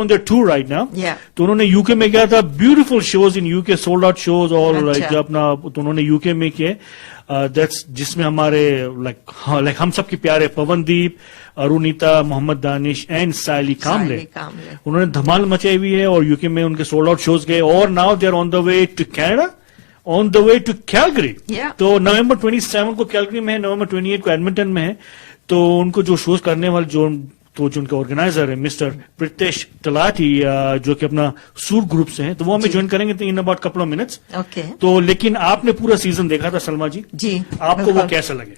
on their tour right now. Yeah. तो उन्होंने UK में किया था, beautiful shows in UK, sold out shows और अच्छा। लाइक अपना तो उन्होंने यूके में किए, दैट्स जिसमें हमारे लाइक हम सबके प्यारे पवनदीप, अरुणिता, मोहम्मद दानिश एंड साइली कामले, उन्होंने धमाल मचाई हुई है और यूके में उनके सोल्ड आउट शोज गए और now they are on the way to Canada, on the way to Calgary. तो नवंबर 27 को कैलगरी में है, नवंबर 28 को एडमिंटन में है। तो उनको जो शोज करने वाले जो उनके ऑर्गेनाइजर है मिस्टर प्रितेश तलाटी, जो कि अपना सूर ग्रुप से हैं, तो वो हमें ज्वाइन करेंगे in about couple of minutes. Okay. तो लेकिन आपने पूरा सीजन देखा था सलमा जी? जी। आपको वो कैसा लगे?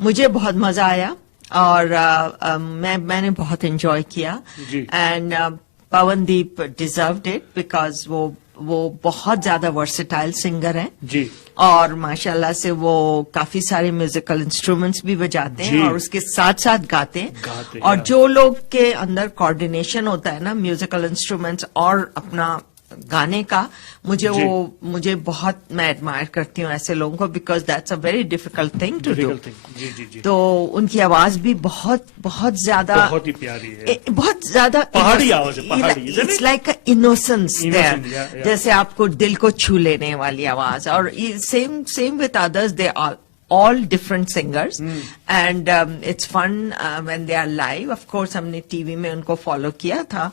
मुझे बहुत मजा आया और मैंने बहुत एंजॉय किया and Pawandeep deserved it because वो बहुत ज्यादा वर्सेटाइल सिंगर हैं जी, और माशाल्लाह से वो काफी सारे म्यूजिकल इंस्ट्रूमेंट्स भी बजाते हैं और उसके साथ साथ गाते हैं। और जो लोग के अंदर कोऑर्डिनेशन होता है ना म्यूजिकल इंस्ट्रूमेंट्स और अपना गाने का, मुझे बहुत, मैं एडमायर करती हूँ ऐसे लोगों को because that's a very difficult thing to do. तो उनकी आवाज भी बहुत बहुत ज्यादा, बहुत ही प्यारी है, बहुत ज्यादा पहाड़ी आवाज है, पहाड़ी। It's like a innocence there, जैसे आपको दिल को छू लेने वाली आवाज। और same with others, they are all different singers and it's fun when they are live. Of course हमने टीवी में उनको फॉलो किया था,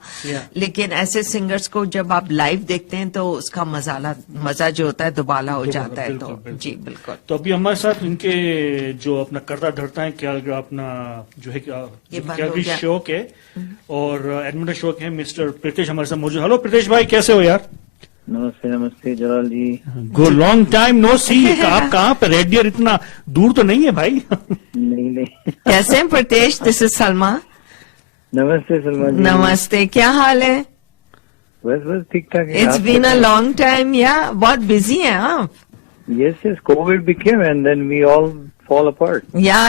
लेकिन ऐसे सिंगर्स को जब आप लाइव देखते हैं तो उसका मजा जो होता है दोबारा हो जाता है। तो जी बिल्कुल। तो अभी हमारे साथ इनके जो अपना करता धरता है, क्या अपना जो है क्या शो के और एडमिटन शो के मिस्टर प्रितेश हमारे साथ मौजूद। हेलो प्रितेश भाई, कैसे हो यार? नमस्ते नमस्ते जलाल जी। गो लॉन्ग टाइम नो सी। आप कहाँ पे? रेड डियर इतना दूर तो नहीं है भाई? नहीं। कैसे हैं प्रितेश? This is Salma. नमस्ते सलमा जी। नमस्ते, क्या हाल है? बस ठीक ठाक है। It's been a long time. या बहुत बिजी हैं आप? Yes, COVID became and then we all fall apart. Yeah,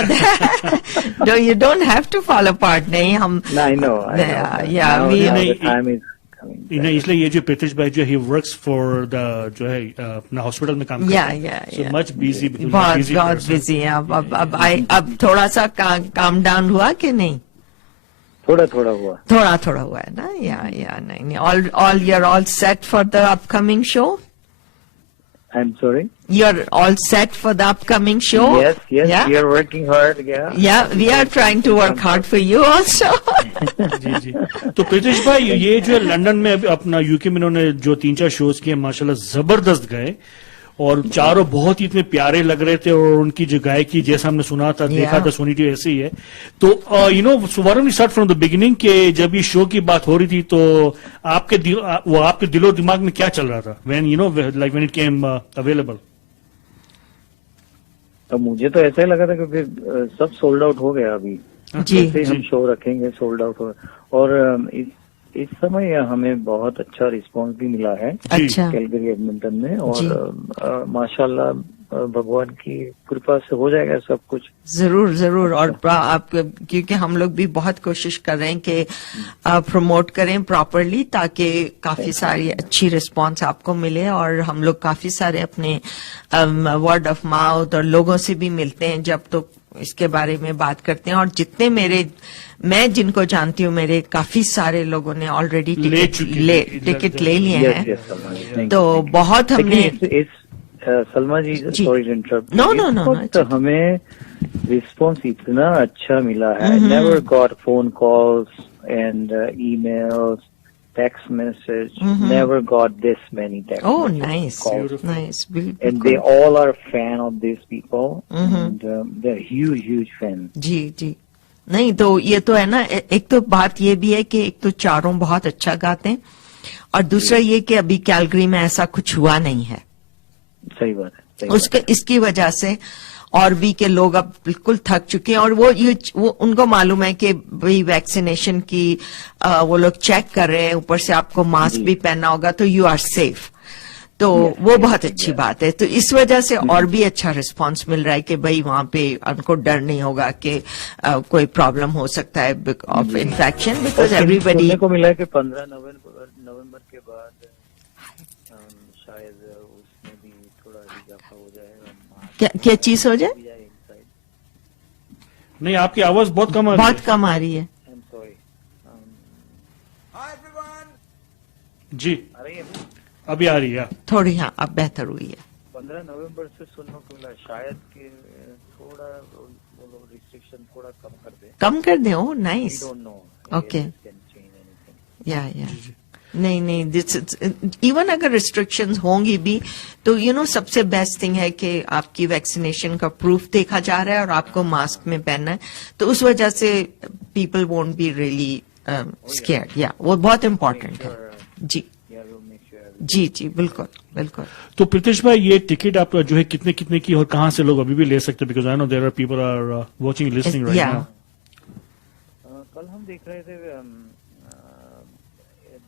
no, you don't have to fall apart. नहीं हम. No, I know. Yeah, the time is coming. इसलिए ये जो प्रितेश भाई जो ही वर्क्स फॉर द जो है अपना हॉस्पिटल में काम करते हैं, सो मच बिजी, बहुत बिजी है। अब थोड़ा सा काम डाउन हुआ कि नहीं? थोड़ा हुआ। थोड़ा हुआ है ना? या नहीं। All you're all set for the upcoming show? I'm sorry? You're all set for the upcoming show? Yes, yeah? We are working hard, Yeah, we are trying to work hard for you also. जी। तो प्रितेश भाई, ये जो है London में अपना UK में इन्होंने जो 3-4 शोज किए माशाल्लाह जबरदस्त गए और चारों बहुत ही इतने प्यारे लग रहे थे और उनकी जो गायकी जैसा हमने सुना था, देखा था, सुनी थी, ऐसे ही है। तो why don't we start from the beginning के जब ये शो की बात हो रही थी तो आपके दिलो दिमाग में क्या चल रहा था when it came available? तो मुझे तो ऐसा ही लगा था कि फिर सब सोल्ड आउट हो गया अभी, जैसे हम शो रखेंगे सोल्ड आउट हो। और इस समय हमें बहुत अच्छा रिस्पांस भी मिला है कैलगरी एडमिंटन में और माशाल्लाह भगवान की कृपा से हो जाएगा सब कुछ। जरूर। और आप क्योंकि हम लोग भी बहुत कोशिश कर रहे हैं कि प्रमोट करें प्रॉपरली ताकि काफी सारी अच्छी रिस्पांस आपको मिले और हम लोग काफी सारे अपने वर्ड ऑफ माउथ और लोगों से भी मिलते हैं जब तो इसके बारे में बात करते हैं। और जितने मैं जिनको जानती हूँ, मेरे काफी सारे लोगों ने ऑलरेडी टिकट ले लिए हैं। तो बहुत हमने सलमा जी, सॉरी टू इंटरप्ट। नो, तो हमें रिस्पॉन्स इतना अच्छा मिला है। Never got phone calls and emails, text message, never got this many text nice. And they all are fan of these people and they're huge fan. जी नहीं, तो ये तो है ना, एक तो बात ये भी है कि एक तो चारों बहुत अच्छा गाते हैं और दूसरा ये कि अभी कैलगरी में ऐसा कुछ हुआ नहीं है। सही बात है। इसकी वजह से और भी के लोग अब बिल्कुल थक चुके हैं और वो उनको मालूम है कि भाई वैक्सीनेशन की वो लोग चेक कर रहे हैं, ऊपर से आपको मास्क भी पहनना होगा तो यू आर सेफ। तो वो बहुत अच्छी बात है। तो इस वजह से और भी अच्छा रिस्पांस मिल रहा है कि भाई वहां पे उनको डर नहीं होगा कि कोई प्रॉब्लम हो सकता है ऑफ इन्फेक्शन, बिकॉज एवरीबडी को मिला है कि 15 नवंबर के बाद शायद उसमें भी थोड़ा इजाफा हो जाएगा। क्या चीज हो जाए? नहीं, आपकी आवाज बहुत कम आ रही है। बहुत कम आ रही है। जी आ रही है अभी आ रही है थोड़ी, हाँ अब बेहतर हुई है। 15 नवंबर से सुनने को मिला शायद कि थोड़ा वो लोग रिस्ट्रिक्शन थोड़ा कम कर दे। Oh nice. Don't know. Okay या नहीं दिस इवन अगर रिस्ट्रिक्शंस होंगी भी तो सबसे बेस्ट थिंग है कि आपकी वैक्सीनेशन का प्रूफ देखा जा रहा है और आपको मास्क में पहनना है, तो उस वजह से people won't be really scared. या वो बहुत इम्पोर्टेंट है। जी जी बिल्कुल बिल्कुल। तो प्रीतिश भाई ये टिकट आप जो है कितने कितने की और कहाँ से लोग अभी भी ले सकते हैं? Because I know there are people are watching listening right now. कल हम देख रहे थे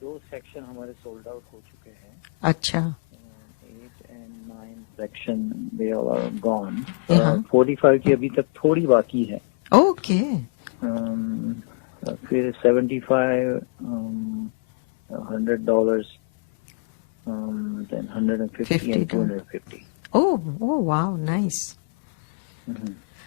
2 सेक्शन हमारे सोल्ड आउट हो चुके हैं। अच्छा। 8 and 9 section they are gone. 45 की अभी तक थोड़ी बाकी है। ओके। फिर 75 $100 then 150 and 250। Oh wow nice.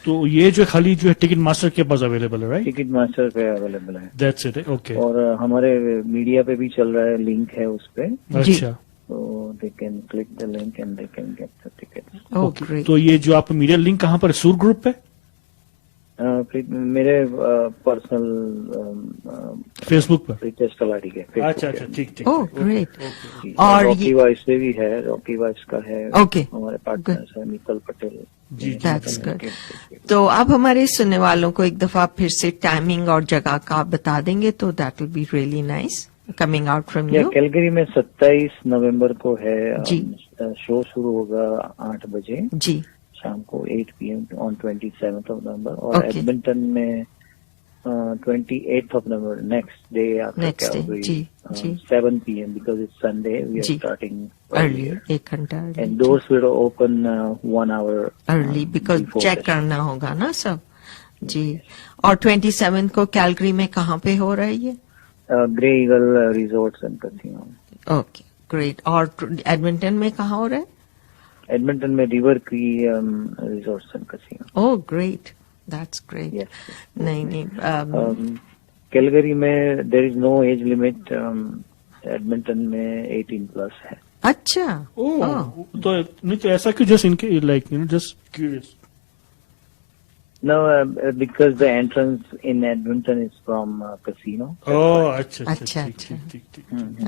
तो ये जो खाली जो है टिकट मास्टर के पास अवेलेबल है राइट? टिकट मास्टर पे अवेलेबल है। That's it okay. और हमारे मीडिया पे भी चल रहा है, लिंक है उस पे। अच्छा तो they can click the link and they can get the ticket. Okay. तो ये जो आप मीडिया लिंक कहाँ पर? सूर ग्रुप पे? मेरे पर्सनल फेसबुक पर? प्रीतिश तलाटी के। अच्छा ठीक ठीक। Oh great. और रॉकी वॉइस पे भी है, रॉकी वॉइस का है। ओके। हमारे पार्टनर्स है मित्तल पटेल। जी दैट्स गुड। तो आप हमारे सुनने वालों को एक दफा फिर से टाइमिंग और जगह का बता देंगे तो that will be really nice coming out from you. Calgary में 27 नवंबर को है जी। शो शुरू होगा 8 बजे जी शाम को 8 PM on 27th of November। और एडमिंटन में 28th of November next day after Calgary. जी 7 PM because it's Sunday we are starting earlier 1 घंटा and doors will open 1 hour early because check करना होगा ना सब। जी। और 27th को कैलगरी में कहाँ पे हो रहा है ये? Grey Eagle Resorts and Casino. Okay great. और एडमिंटन में कहाँ हो रहा है? एडमिंटन में River Cree Resorts and Casino. Oh great that's great. नहीं कैलगरी में there is no age limit. Edmonton में 18+ है। अच्छा। तो नहीं तो ऐसा क्यों? जस्ट इनके like just curious. No, because the entrance in Edmonton is from casino. Oh, अच्छा।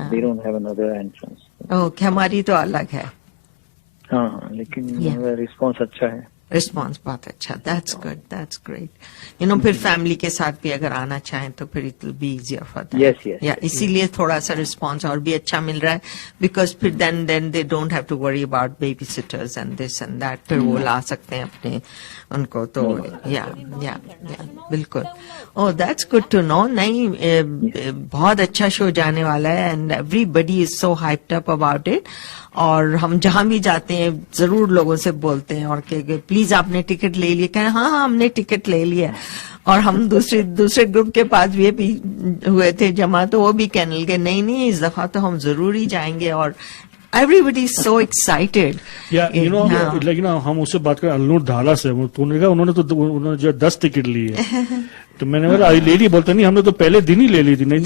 They don't have another entrance. Okay हमारी तो अलग है। हाँ लेकिन रिस्पॉन्स अच्छा है। रिस्पॉन्स बहुत अच्छा। That's good that's great. फिर फैमिली के साथ भी अगर आना चाहें तो फिर it will be easier for that. या इसीलिए थोड़ा सा रिस्पॉन्स और भी अच्छा मिल रहा है बिकॉज फिर then they don't have to worry about baby sitters and this and that. फिर वो ला सकते हैं अपने उनको। तो या बिल्कुल। Oh that's good to know. नहीं बहुत अच्छा शो जाने वाला है and everybody is so hyped up about it. और हम जहां भी जाते हैं जरूर लोगों से बोलते हैं और कहेंगे प्लीज आपने टिकट ले लिया? कहें हाँ हमने टिकट ले लिया। और हम दूसरे ग्रुप के पास भी हुए थे जमा, तो वो भी कहने लगे नहीं इस दफा तो हम जरूर ही जाएंगे। और everybody is so excited। लेकिन हम उससे बात करें अल्लूर धाला से, उन्होंने जो 10 टिकट ली है तो मैंने बोला ले ली। बोलते नहीं हमने तो पहले दिन ही ले ली थी। नहीं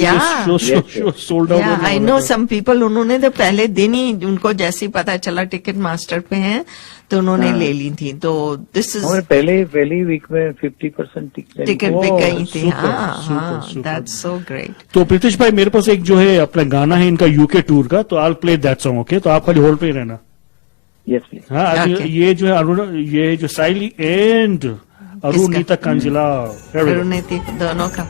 show sold out. I know some people उन्होंने तो पहले दिन ही उनको जैसे ही पता चला टिकट मास्टर पे हैं तो उन्होंने ले ली थी। तो दिस इज पहली वीक में 50% टिकट बिक गई थी। हाँ दैट्स सो ग्रेट। तो प्रीतिश भाई मेरे पास एक जो है अपना गाना है इनका यूके टूर का, तो I play that song. Okay तो आप खाली होल्ड पे ही रहना। Yes please. हाँ ये जो है अरुण, ये जो साइली एंड अरुणिता कांजिला अरुणिता दोनों का।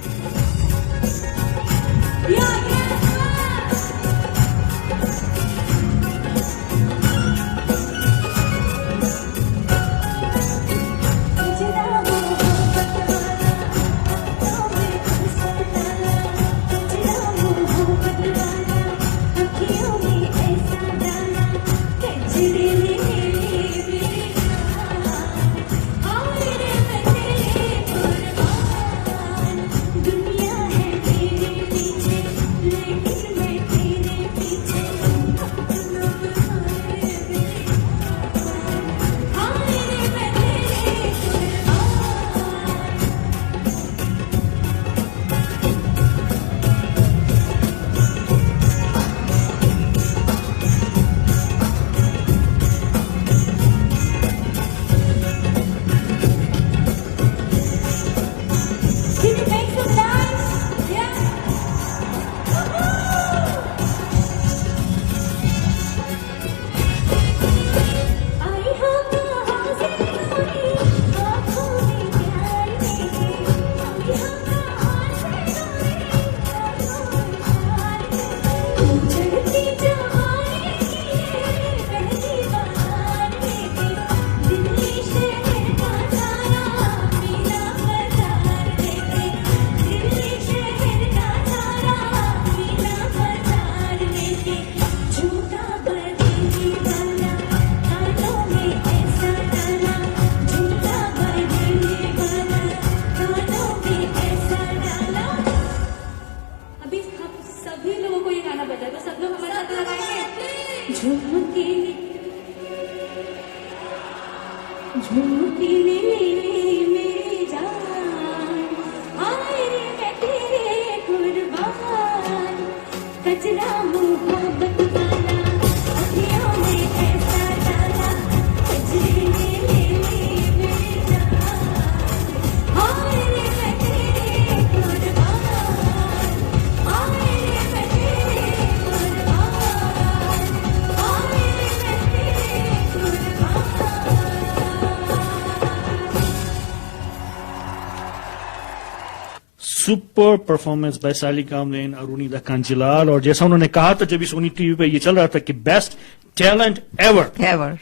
सुपर परफॉर्मेंस बाय साली कामले, अरुणिता कांजीलाल। और जैसा उन्होंने कहा था जब भी सोनी टीवी पे ये चल रहा था कि best talent ever.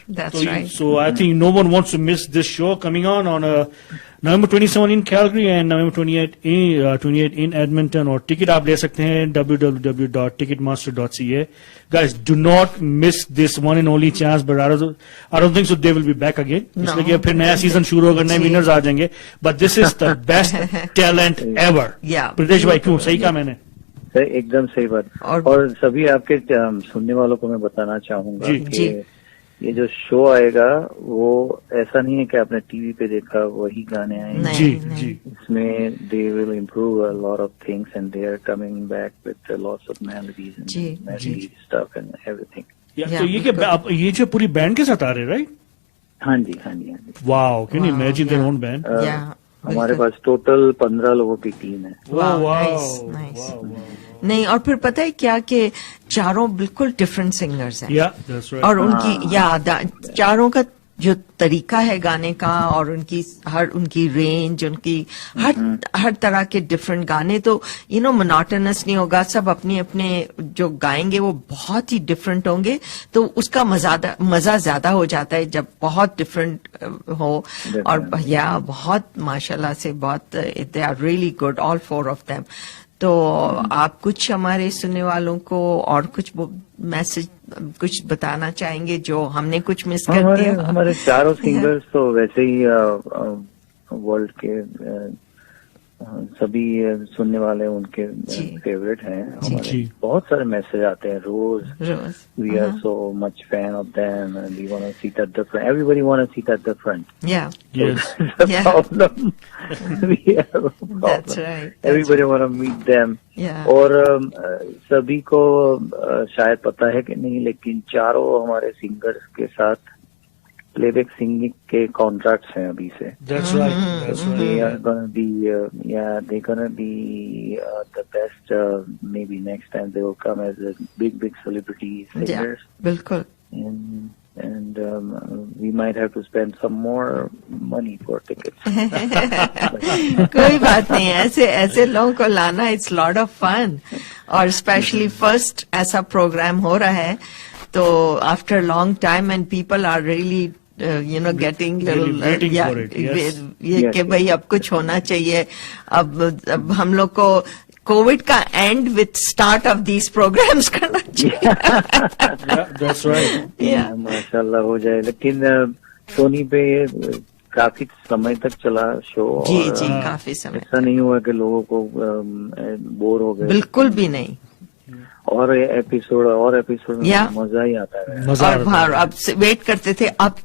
That's right. So I think no one wants to miss this show coming on November 27 in Calgary and November 28 in Edmonton. और टिकट आप ले सकते हैं www.ticketmaster.ca. Guys, do not miss this one and only chance. But I don't think so they will be back again. इसलिए कि फिर नया season शुरू होगा, नए विनर्स आ जाएंगे. But this is the best talent ever. Yeah. Pritesh भाई क्यों सही कहा मैंने? सर एकदम सही बात। और सभी आपके सुनने वालों को मैं बताना चाहूंगा कि ये जो शो आएगा वो ऐसा नहीं है कि आपने टीवी पे देखा वही गाने आएंगे। जी। इसमें they will improve a lot of things and they are coming back with lots of melodies and melody stuff and everything. तो ये जो पूरी बैंड के साथ आ रहे, राइट? हाँ जी। Wow, can you imagine their own band? हमारे पास टोटल 15 लोगों की टीम है। नाइस। नहीं, और फिर पता है क्या कि चारों बिल्कुल डिफरेंट सिंगर्स हैं। that's right. और उनकी चारों का जो तरीका है गाने का और उनकी रेंज, उनकी हर तरह के डिफरेंट गाने, तो मोनोटोनस नहीं होगा। सब अपने अपने जो गाएंगे वो बहुत ही डिफरेंट होंगे, तो उसका मजा ज्यादा हो जाता है जब बहुत डिफरेंट हो। और बहुत माशाल्लाह से बहुत they are really good, all 4 of them। तो आप कुछ हमारे सुनने वालों को और कुछ मैसेज कुछ बताना चाहेंगे जो हमने कुछ मिस कर दिया? हमारे चारों सिंगर्स तो वैसे ही वर्ल्ड के सभी सुनने वाले उनके फेवरेट हैं। हमारे बहुत सारे मैसेज आते हैं रोज। We are so much fan of them and we want to sit at the front, everybody want to sit at the front. Problem That's right. Everybody want to meet them. और सभी को शायद पता है कि नहीं, लेकिन चारों हमारे सिंगर्स के साथ प्लेबैक सिंगिंग के कॉन्ट्रैक्ट्स हैं अभी से। That's right. They are gonna be they're gonna be the best. Maybe next time they will come as a big celebrity singers. बिल्कुल। And we might have to spend some more money for tickets. कोई बात नहीं, ऐसे लोगों को लाना, it's lot of fun. और specially first ऐसा प्रोग्राम हो रहा है, तो after long time and people are really getting little ये कि भाई अब कुछ होना चाहिए। अब हम लोग को कोविड का end with start of these programmes करना चाहिए। That's right. माशाल्लाह हो जाए। लेकिन सोनी पे काफी समय तक चला शो। जी काफी समय। ऐसा नहीं हुआ कि लोगों को बोर हो गए, बिल्कुल भी नहीं। और एपिसोड में मजा ही आता है। और अब वेट करते थे अब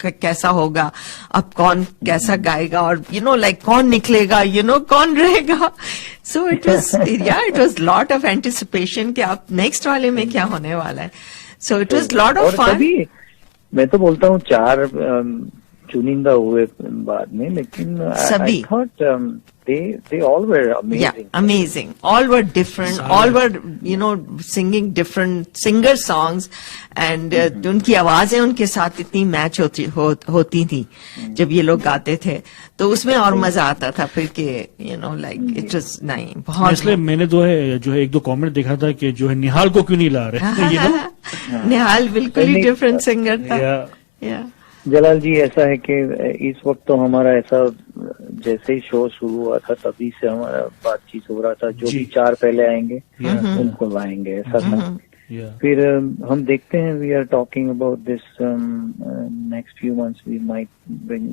कैसा होगा, अब कौन कैसा गाएगा, और कौन निकलेगा, कौन रहेगा। So it was lot of anticipation कि अब नेक्स्ट वाले में क्या होने वाला है। So it was lot of fun. मैं तो बोलता हूँ 4 चुनिंदा हुए बाद में, लेकिन I thought they all were amazing. Yeah, amazing. All were different. All were, singing different singer songs, and उनकी आवाजें उनके साथ इतनी मैच होती थी जब ये लोग गाते थे, तो उसमें और मजा आता था फिर के लाइक इट वाज नहीं बहुत। इसलिए मैंने जो है एक दो कमेंट देखा था कि जो है निहाल को क्यों नहीं ला रहे। निहाल बिल्कुल ही डिफरेंट सिंगर था। जलाल जी, ऐसा है कि इस वक्त तो हमारा ऐसा जैसे ही शो शुरू हुआ था तभी से हमारा बातचीत हो रहा था, जो भी 4 पहले आएंगे उनको लाएंगे, ऐसा था। फिर हम देखते हैं, we are talking about this next few months we might bring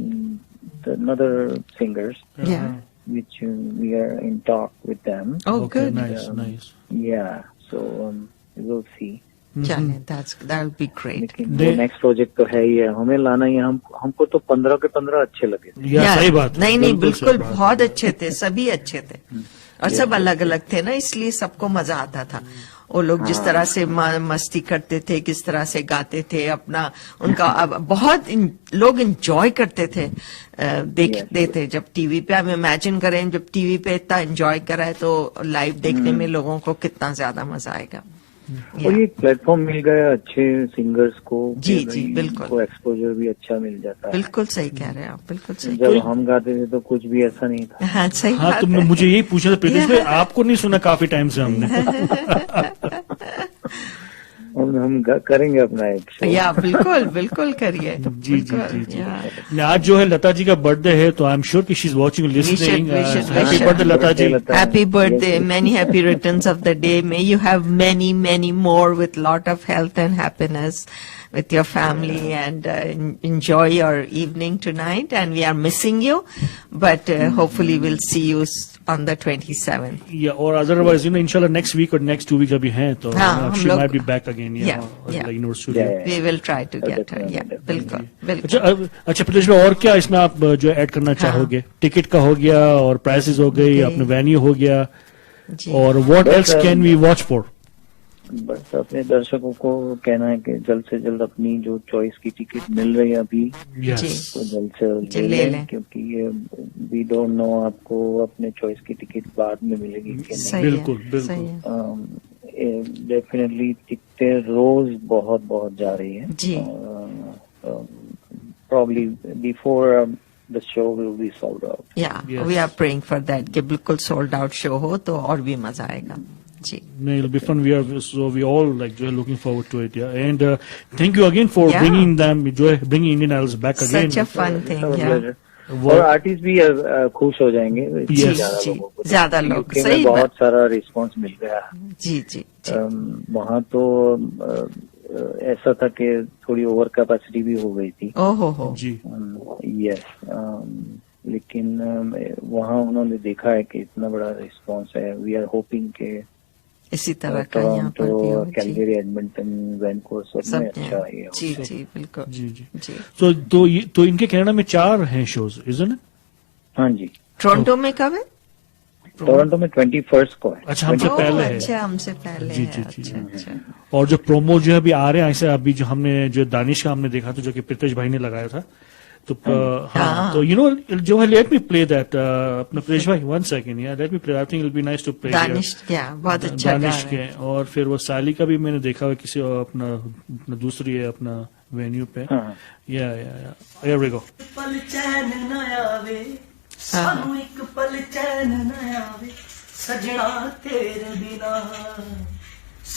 another singers which we are in talk with them. Oh, good. Nice. Yeah, so we will see. that will be great. वो next project तो है ही है, हमें लाना ही। हमको तो 15 के 15 अच्छे लगे। सही बात। नहीं बिल्कुल बहुत अच्छे थे, सभी अच्छे थे, और सब अलग अलग थे ना, इसलिए सबको मजा आता था। वो लोग जिस तरह से मस्ती करते थे, किस तरह से गाते थे अपना, उनका बहुत लोग एंजॉय करते थे, देखते थे जब टीवी पे। आप इमेजिन करें जब टीवी पे इतना एंजॉय करा है तो लाइव देखने में लोगों को कितना ज्यादा मजा आएगा। और ये प्लेटफॉर्म मिल गया अच्छे सिंगर्स को। जी बिल्कुल, को एक्सपोजर भी अच्छा मिल जाता है। बिल्कुल सही कह रहे हैं आप, बिल्कुल सही। जब हम गाते थे तो कुछ भी ऐसा नहीं था। हाँ सही। हाँ, तुमने मुझे यही पूछा था प्रीतेश भाई, आपको नहीं सुना काफी टाइम से हमने। हम करेंगे अपना एक शो। या बिल्कुल करिए। जी। आज जो है लता जी का बर्थडे है, तो आई एम श्योर कि she is watching listening. Happy birthday Lata ji. Happy birthday, many happy returns of the day. May you have many more with lot of health and happiness with your family, and enjoy your evening tonight, and we are missing you, but hopefully we'll see you on the 27th. Yeah, or otherwise, inshallah next week or next 2 weeks अभी हैं, तो she might be back again. Like in our studio. We will try to get her. Yeah, बिल्कुल। अच्छा प्रीतेश भाई, और क्या इसमें आप जो ऐड करना चाहोगे? टिकट का हो गया, और प्राइसेस हो गई, अपने वेन्यू हो गया, और what else can we watch for? बस अपने दर्शकों को कहना है कि जल्द से जल्द अपनी जो चॉइस की टिकट मिल रही है अभी, तो जल्द से जल्द ले लें, क्योंकि वी डोंट नो आपको अपने चॉइस की टिकट बाद में मिलेगी कि नहीं। बिल्कुल। डेफिनेटली टिकटें रोज बहुत जा रही है। Probably before the show will be sold out. We are praying for that कि बिल्कुल sold out show हो तो और भी मजा आएगा। It'll be fun. We all looking forward to it. Yeah, and thank you again for bringing Indian Idols back again. Such a fun thing. और artist भी खुश हो जाएंगे। ज्यादा लोग सही बहुत सारा रिस्पांस मिल गया। जी। वहाँ तो ऐसा था कि थोड़ी ओवर कैपेसिटी भी हो गई थी। ओहो जी। यस, लेकिन वहाँ उन्होंने देखा है कि इतना बड़ा रिस्पांस है। वी आर होपिंग के इसी तरह का यहाँ पर भी हो। कैलगरी, एडमंटन, वैनकूवर सब में अच्छा है। जी बिल्कुल। जी। तो इनके कनाडा में 4 हैं शोज, इज़न्ट इट? हाँ जी। टोरंटो में कब है? टोरंटो में 21 को है। अच्छा, हमसे पहले है। अच्छा, हमसे पहले जी। अच्छा। और जो प्रोमो जो अभी आ रहे हैं, ऐसे अभी जो हमने जो दानिश का हमने देखा था, जो कि प्रीतेश भाई ने लगाया था, तो तो जो है, लेट मी प्ले दैट अपना प्रीतेश भाई, 1 second. Let me play, I think it will be nice to play Danish. बहुत अच्छा दानिश के। और फिर वो साली का भी मैंने देखा है किसी अपना दूसरी है अपना वेन्यू पे। या हियर वी गो। पल चैन न आवे, सानू एक पल चैन न आवे, सजना तेरे बिना,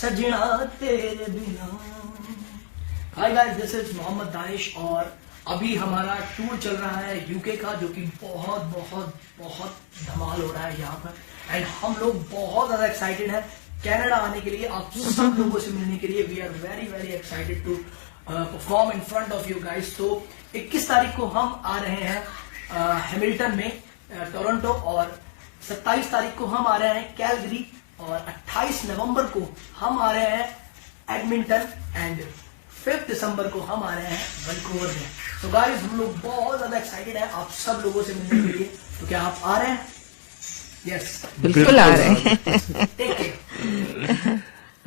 सजना तेरे बिना। Hi guys, this is Mohammad Danish, और अभी हमारा टूर चल रहा है यूके का, जो कि बहुत धमाल हो रहा है यहाँ पर। एंड हम लोग बहुत ज्यादा एक्साइटेड है कनाडा आने के लिए, आप सब लोगों से मिलने के लिए। We are very excited to perform in front of you guys. तो 21 तारीख को हम आ रहे हैं हैमिल्टन में, टोरंटो, और 27 तारीख को हम आ रहे हैं कैलगरी, और 28 नवंबर को हम आ रहे हैं एडमिंटन, एंड 5 दिसंबर को हम आ रहे हैं वैंकूवर में। तो गाइस, हम लोग बहुत ज्यादा एक्साइटेड हैं आप सब लोगों से मिलने के लिए। तो क्या आप आ रहे हैं? यस, बिल्कुल आ रहे हैं।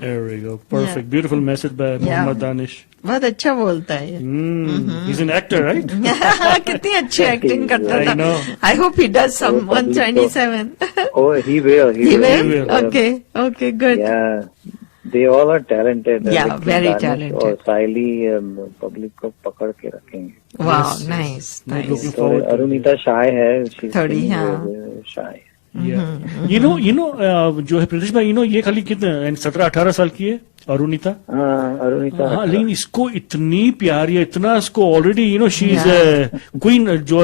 There we go. Perfect. Beautiful message by Mohammad Danish. बहुत अच्छा बोलता है ये. He's an actor, right? कितनी अच्छी एक्टिंग करता I था. know. I hope he does some 127. Oh, he will. He will? will. Okay, good. Yeah, they all are talented. Yeah, लेकिन very दानिश talented. और साइली पब्लिक को पकड़ के रखेंगे. Wow, Yes, yes. nice. Looking तो forward to अरुणिता शाय है. She's थोड़ी, still हाँ. very shy. Yeah. जो है प्रीतिश भाई, ये खाली कितने 17-18 साल की है अरुणिता. हाँ, अरुणिता. हाँ, लेकिन इसको इतनी प्यारी है, इतना इसको ऑलरेडी शी इज क्वीन, जो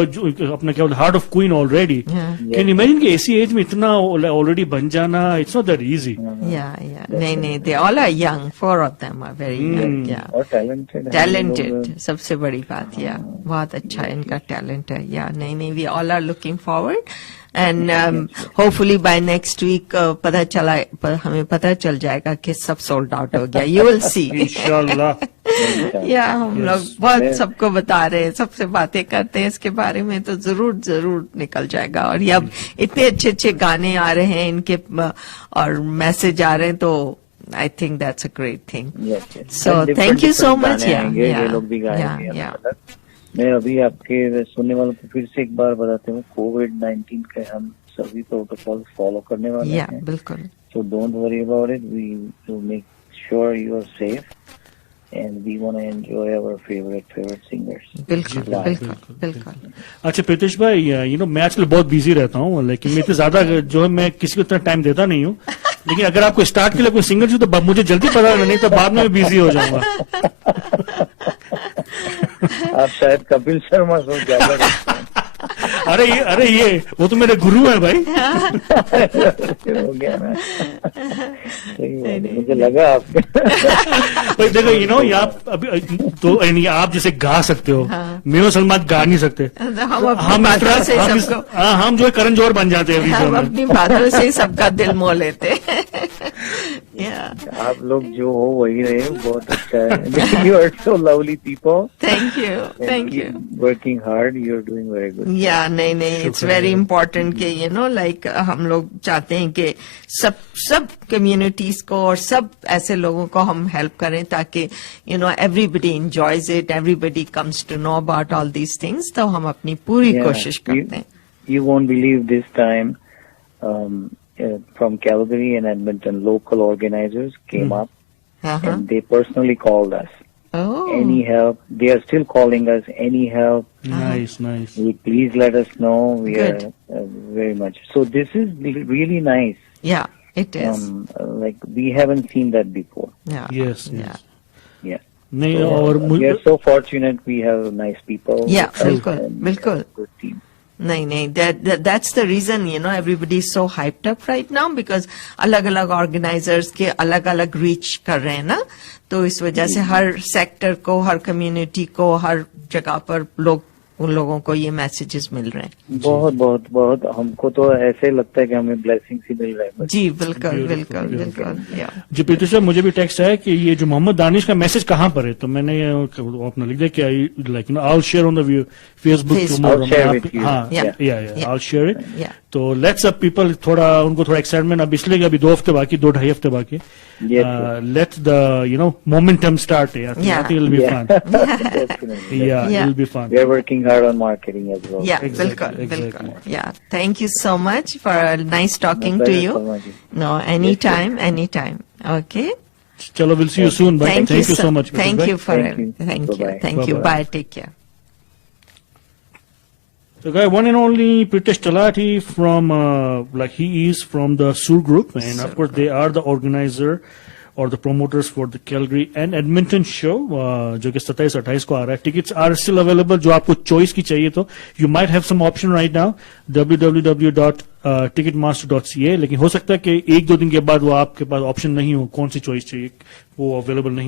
अपना क्या बोलते, heart of queen already. Can imagine कि ऐसी एज में इतना ऑलरेडी बन जाना, इट्स नॉट दैट इजी. नहीं, they all are young. 4 of them are very young. Yeah. और talented. Talented, सबसे बड़ी बात. Yeah, बहुत अच्छा इनका टैलेंट है. Yeah, नहीं, we all are looking forward. And hopefully by next week हमें पता चल जाएगा कि सब सोल्ड आउट हो गया. You will see. इंशाल्लाह. या हम लोग बहुत सबको बता रहे हैं, सबसे बातें करते हैं इसके बारे में, तो जरूर निकल जाएगा. और ये अब इतने अच्छे गाने आ रहे हैं इनके और मैसेज आ रहे हैं, तो I think that's a great thing. Yes. So thank you so much. ये लोग भी गाएंगे. Yeah. मैं अभी आपके सुनने वालों को फिर से एक बार बताते हूँ, कोविड-19 के हम सभी प्रोटोकॉल फॉलो करने वाले हैं. बिल्कुल. So don't worry about it. We will make sure you are safe, and we want to enjoy our favorite singers. बिल्कुल. अच्छा प्रीतिश भाई, मैं आजकल बहुत बिजी रहता हूँ, लेकिन मैं इतना ज्यादा जो है मैं किसी को इतना टाइम देता नहीं हूँ. लेकिन अगर आपको स्टार्ट के लिए कोई सिंगर चाहिए तो मुझे जल्दी पता, नहीं तो बाद में मैं बिजी हो जाऊंगा. आप शायद कपिल शर्मा से ज्यादा करते हैं. अरे ये वो तो मेरे गुरु है भाई. हो गया ना. मुझे लगा आपके. भाई देखो, आप अभी तो आप जैसे गा सकते हो, मेरा सलमान गा नहीं सकते. हम जो है करण जौहर बन जाते हैं. हम अपनी बातों से सबका दिल मोह लेते. आप लोग जो हो वही रहे, बहुत अच्छा है. You are so lovely people. Thank you. Working hard, you are doing very good. Yeah, नहीं, it's very important कि like हम लोग चाहते हैं कि सब कम्युनिटीज को और सब ऐसे लोगों को हम हेल्प करें, ताकि everybody enjoys it, everybody comes to know about all these things. तो हम अपनी पूरी कोशिश करते हैं. You won't believe this time. From Calgary and Edmonton, local organizers came up and they personally called us. Oh. Any help? They are still calling us. Any help? Nice. Please let us know. We Good. are very much. So this is really nice. Yeah, it is. Like we haven't seen that before. Yeah. Yes. Yeah. नहीं, So, और we are so fortunate. We have nice people. Yeah, with us बिल्कुल. and good team. नहीं, that's the reason, everybody is so hyped up right now, because अलग-अलग organizers के अलग-अलग reach कर रहे हैं ना, तो इस वजह से हर सेक्टर को, हर कम्युनिटी को, हर जगह पर उन लोगों को ये मैसेजेस मिल रहे हैं. बहुत हमको तो ऐसे लगता है कि हमें ब्लेसिंग ही मिल रहा है. जी बिल्कुल. जी प्रीतिश साहब, मुझे भी टेक्स्ट है कि ये जो मोहम्मद दानिश का मैसेज कहाँ पर है, तो मैंने अपना लिख दिया कि like I'll share on the Facebook tomorrow. I'll share with you. हाँ, yeah, I'll share it. Yeah. तो लेट्स अप पीपल, उनको थोड़ा एक्साइटमेंट अब इसलिए अभी 2 हफ्ते बाकी, 2-2.5 हफ्ते बाकी. Let the momentum start. I think it'll be fun. It'll be fun. We are working hard on marketing as well. Yeah, बिल्कुल. Yeah, thank you so much for nice talking to you. No, anytime. Okay. Chalo, we'll see you soon. Bye. Thank you so much. Thank you. Bye-bye. Thank you. Bye. Take care. So, guy, one and only Pritesh Talati from, he is from the Sur Group, and of course they are the organizer or the promoters for the Calgary and Edmonton show, जो कि 27-28 को आ रहा है. Tickets are still available. जो आपको choice की चाहिए तो you might have some option right now, www.ticketmaster.ca. लेकिन हो सकता है कि 1-2 दिन के बाद वो आपके पास ऑप्शन नहीं हो, कौन सी चॉइस चाहिए वो अवेलेबल नहीं